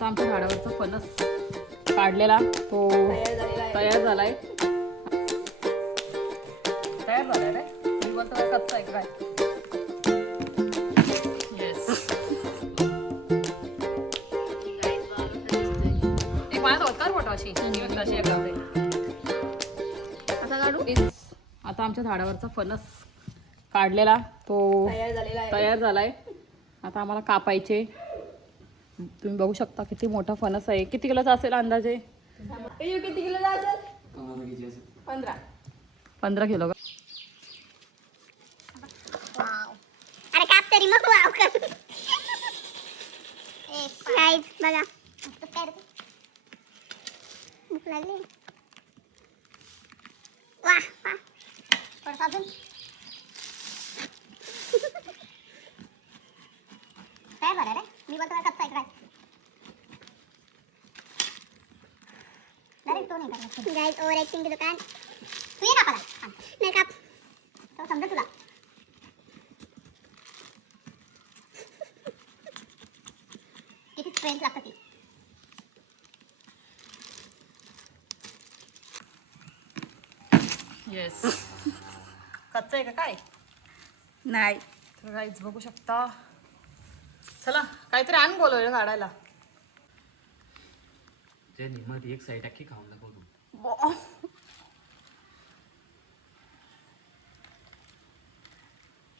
आता आमच्या झाडावरचा फणस काढलेला तो तयार झालाय. रे मी बोलतो काय कच्चा आहे काय. येस एक माझ्या होता फोटो अशी अशी करते. आता काढू. आता आमच्या झाडावरचा फणस काढलेला तो तयार झालाय. आता आम्हाला कापायचे. तुम्ही बघू शकता किती मोठा फणस आहे. किती किलोचा असेल अंदाजे? किती किलो असेल? 15 किलो का? अरे काप तरी मग वाव कर. गाइस बघा भूक लागली. वाह वाह परत अजून काय बरं रे मी बोलतो काय कच्चा आहे डायरेक्ट तो नाही करणार. गाइस ओव्हर ॲक्टिंग की दुकान. तू ये कापाला नाही काप तो समजा तुला. किती स्ट्रेंथ लागतं ती. येस कच्चा आहे का काय? नाही तर गाईच बघू शकता. चला काहीतरी आण बोलवलं काढायला. मध्ये एक साईड अख्खी खाऊन दाखव.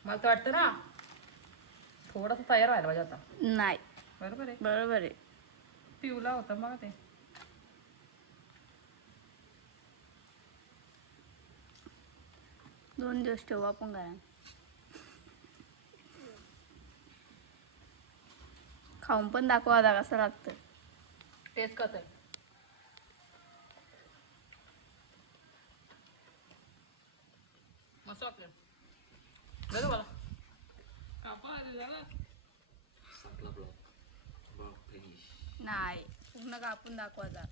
मला तर वाटतं ना थोडासा तयार व्हायला पाहिजे आता. नाही बरोबर आहे. बरोबर आहे. पिवला होता मग ते. दोन दिवस ठेवू आपण काय खाऊन पण दाखवा आता कसं लागतं. टेस्ट कसं आहे? मस्त वाटलं. बरं मला नाही पूर्ण कापून दाखवा आता.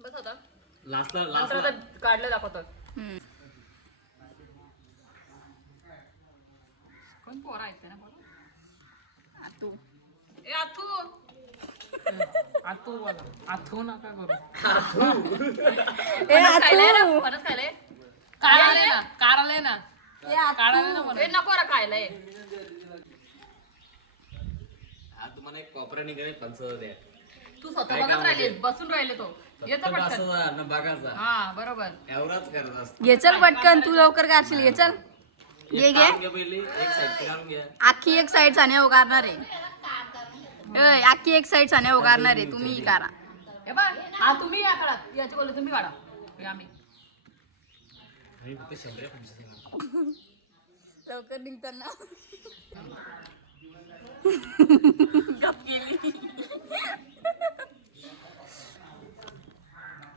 बस होता. लास्टला नंतर आता काढलं दाखवतात. कोण पोरा आहेत ना बोला. तू ए आथू आथू बोला. आथू नका करू. ए खायलाय ना फणस खायलाय. काढाले ना काढाले ना आतू ए नको रा खायलाय. हा तुम्हाला एक कॉपरा निघाले 5,000 द्या. तू स्वतः बघत राहिले बसून राहिले तो येतो पटकन. असं ना बघायचा हा बरोबर. एवढाच करत असतो. ये चल पटकन तू लवकर काढशील. ये चल ये घे. पहिले एक साईड काढून घ्या. आखी एक साइड साने उगारणार आहे. आखी एक साइड साने उगारणार आहे. तुम्ही करा. हे बघ हा तुम्ही या काढा. याची बोलले तुम्ही काढा. हे आम्ही फक्त 100 लवकर निघताना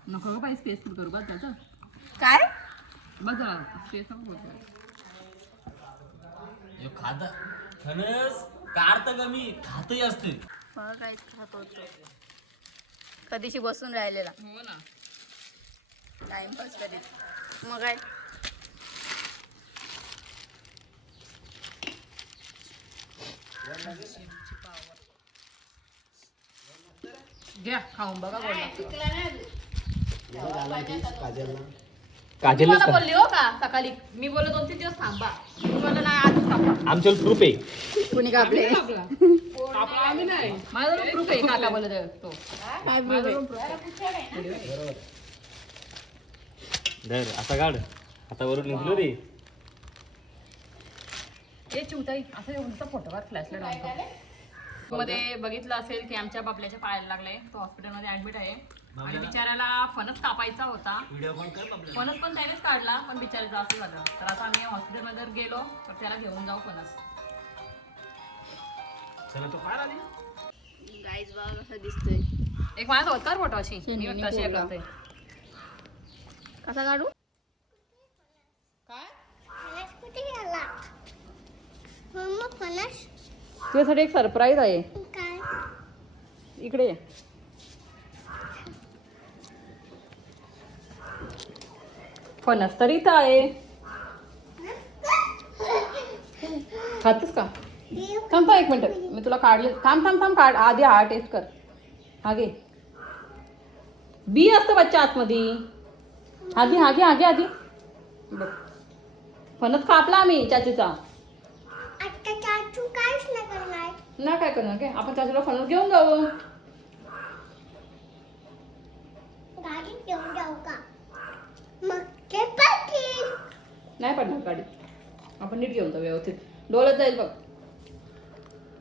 नको का पाहिजे स्पेस फूड करू बस त्याचं. काय बस झाला स्पेस नको करू. खात फणस काढतं कमी खातही असते. काय खात होतो कधीशी बसून राहिलेला हो ना. टाइमपास करीत. मग काय घ्या खाऊन बघा बोलला. काजल मला बोलली हो का सकाळी. मी बोललो 2-3 दिवस थांबा. बोललो नाही आजच थांबा. आमच्या प्रूफ आहे. कुणी कापले आम्ही नाही. माझं प्रूफ आहे काका बोलत तो. काय धर आता काढ. आता वरून निघलो रे. हे चिवताई असं एवढा फोटो काढ फ्लॅशलाईट ऑन कर. मध्ये बघितलं असेल की आमच्या बाबल्याच्या पायाला लागले. तो हॉस्पिटलमध्ये ऍडमिट आहे आणि बिचाऱ्याला फणस कापायचा होता. व्हिडिओ कॉल कर आपल्याला. फणस पण त्यानेच काढला पण बिचारायचं असं झालं. तर आता आम्ही हॉस्पिटलमध्ये गेलो तर त्याला घेऊन जाऊ फणस. चला तो काय आली. गाईज बघा कसं दिसतोय. एक माझ्या होता फोटो अशी शेंडीने मी कशी ठेवला. करते. कसा काढू काय कुठे गेला मम्मा फणस तुझ्यासाठी एक सरप्राईज आहे. काय इकडे ये. फणस तर इथं आहे. खातस का? थांब 1 मिनिट मी तुला काढले. थांब थांब थांब काढ आधी हा टेस्ट कर. हा घे. बी असतं बच्चा आतमध्ये. आधी आधी आधी आधी बघ. फणस कापला आम्ही चाचूचा. आता चाचू काहीच नाही करणार. ना काय करणार काय, आपण चाचूला फणस घेऊन जाऊ. गाडीत घेऊन जाऊ का? मग ते पडतील. नाही पडणार गाडी, आपण नीट घेऊन जाऊ व्यवस्थित. डोळ्यात जाईल बघ.